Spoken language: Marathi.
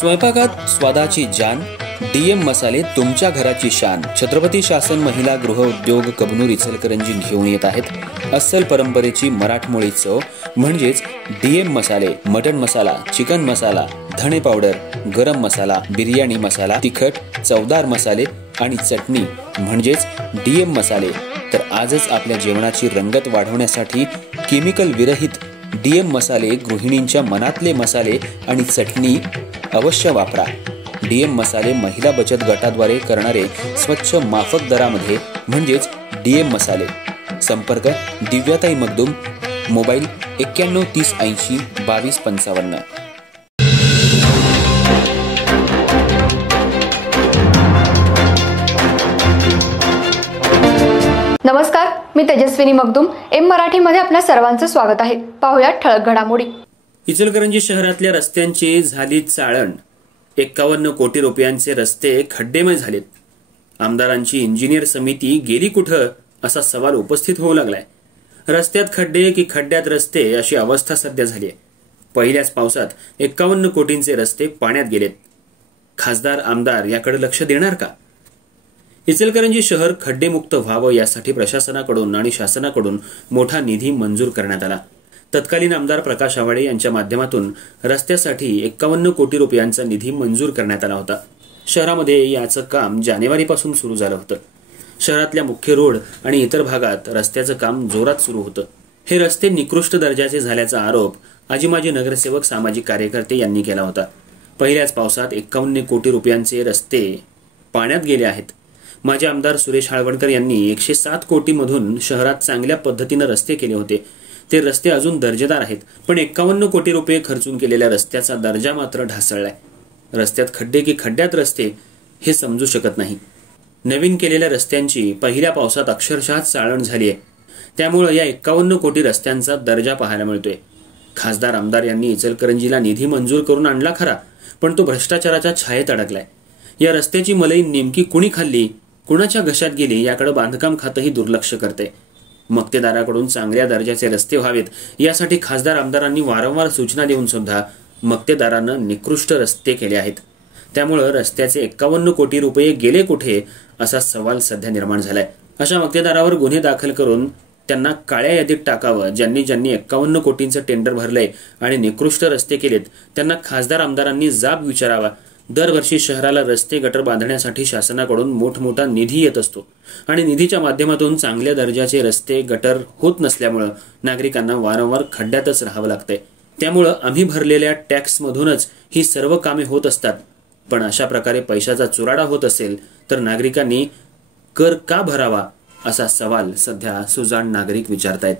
स्वयंपाकात स्वादाची जान, डीएम मसाले तुमच्या घराची शान. छत्रपती शासन महिला गृह उद्योग कबनूर इचलकरंजी घेऊन येत आहेत अस्सल परंपरेची मराठमोळी चव म्हणजेच डीएम मसाले. मटन मसाला, चिकन मसाला, धणे पावडर, गरम मसाला, बिर्याणी मसाला, तिखट चवदार मसाले आणि चटणी म्हणजेच डीएम मसाले. तर आजच आपल्या जेवणाची रंगत वाढवण्यासाठी केमिकल विरहित डीएम मसाले, गृहिणींच्या मनातले मसाले आणि चटणी अवश्य वापरा. डीएम मसाले महिला बचत गटाद्वारे करणारे स्वच्छ माफक दरामध्ये म्हणजेच डीएम मसाले. संपर्क दिव्याताई मगदूम, मोबाईल 91 30 80 22 55. नमस्कार, मी तेजस्विनी मगदूम. एम मराठीमध्ये आपल्या सर्वांचं स्वागत आहे. पाहूया ठळक घडामोडी. इचलकरंजी शहरातल्या रस्त्यांची झाली चाळण. 51 कोटी रुपयांचे रस्ते खड्डेमय झालेत. आमदारांची इंजिनियर समिती गेली कुठं असा सवाल उपस्थित होऊ लागलाय. रस्त्यात खड्डे की खड्ड्यात रस्ते अशी अवस्था सध्या झाली आहे. पहिल्याच पावसात 51 कोटींचे रस्ते पाण्यात गेलेत. खासदार आमदार याकडे लक्ष देणार का? इचलकरंजी शहर खड्डेमुक्त व्हावं यासाठी प्रशासनाकडून आणि शासनाकडून मोठा निधी मंजूर करण्यात आला. तत्कालीन आमदार प्रकाश आवाडे यांच्या माध्यमातून रस्त्यासाठी 51 कोटी रुपयांचा निधी मंजूर करण्यात आला होता. शहरामध्ये याचं काम जानेवारीपासून सुरू झालं होतं. शहरातल्या मुख्य रोड आणि इतर भागात रस्त्याचं काम जोरात सुरू होतं. हे रस्ते निकृष्ट दर्जाचे झाल्याचा आरोप आजी माजी नगरसेवक, सामाजिक कार्यकर्ते यांनी केला होता. पहिल्याच पावसात 51 कोटी रुपयांचे रस्ते पाण्यात गेले आहेत. माजी आमदार सुरेश हाळवणकर यांनी 107 कोटी मधून शहरात चांगल्या पद्धतीनं रस्ते केले होते. ते रस्ते अजून दर्जेदार आहेत, पण 51 कोटी रुपये खर्चून केलेल्या रस्त्याचा दर्जा मात्र ढासळलाय. रस्त्यात खड्डे की खड्ड्यात रस्ते हे समजू शकत नाही. नवीन केलेल्या रस्त्यांची पहिल्या पावसात अक्षरशः चाळण झाली आहे. त्यामुळे या 51 कोटी रस्त्यांचा दर्जा पाहायला मिळतोय. खासदार आमदार यांनी इचलकरंजीला निधी मंजूर करून आणला खरा, पण तो भ्रष्टाचाराच्या छायेत अडकलाय. या रस्त्याची मलाई नेमकी कुणी खाल्ली, कुणाच्या घशात गेली याकडे बांधकाम खातंही दुर्लक्ष करते. मक्तेदाराकडून चांगल्या दर्जाचे रस्ते व्हावेत यासाठी खासदार आमदारांनी वारंवार सूचना देऊन सुद्धा मक्तेदारांना निकृष्ट रस्ते केले आहेत. त्यामुळे रस्त्याचे 51 कोटी रुपये गेले कुठे असा सवाल सध्या निर्माण झालाय. अशा मक्तेदारावर गुन्हे दाखल करून त्यांना काळ्या यादीत टाकावं. ज्यांनी 51 कोटींचं टेंडर भरलंय आणि निकृष्ट रस्ते केलेत त्यांना खासदार आमदारांनी जाब विचारावा. दरवर्षी शहराला रस्ते गटर बांधण्यासाठी शासनाकडून मोठमोठा निधी येत असतो आणि निधीच्या माध्यमातून चांगल्या दर्जाचे रस्ते गटर होत नसल्यामुळे नागरिकांना वारंवार खड्ड्यातच राहावं लागतंय. त्यामुळं आम्ही भरलेल्या टॅक्समधूनच ही सर्व कामे होत असतात. पण अशा प्रकारे पैशाचा चुराडा होत असेल तर नागरिकांनी कर का भरावा असा सवाल सध्या सुजाण नागरिक विचारतायत.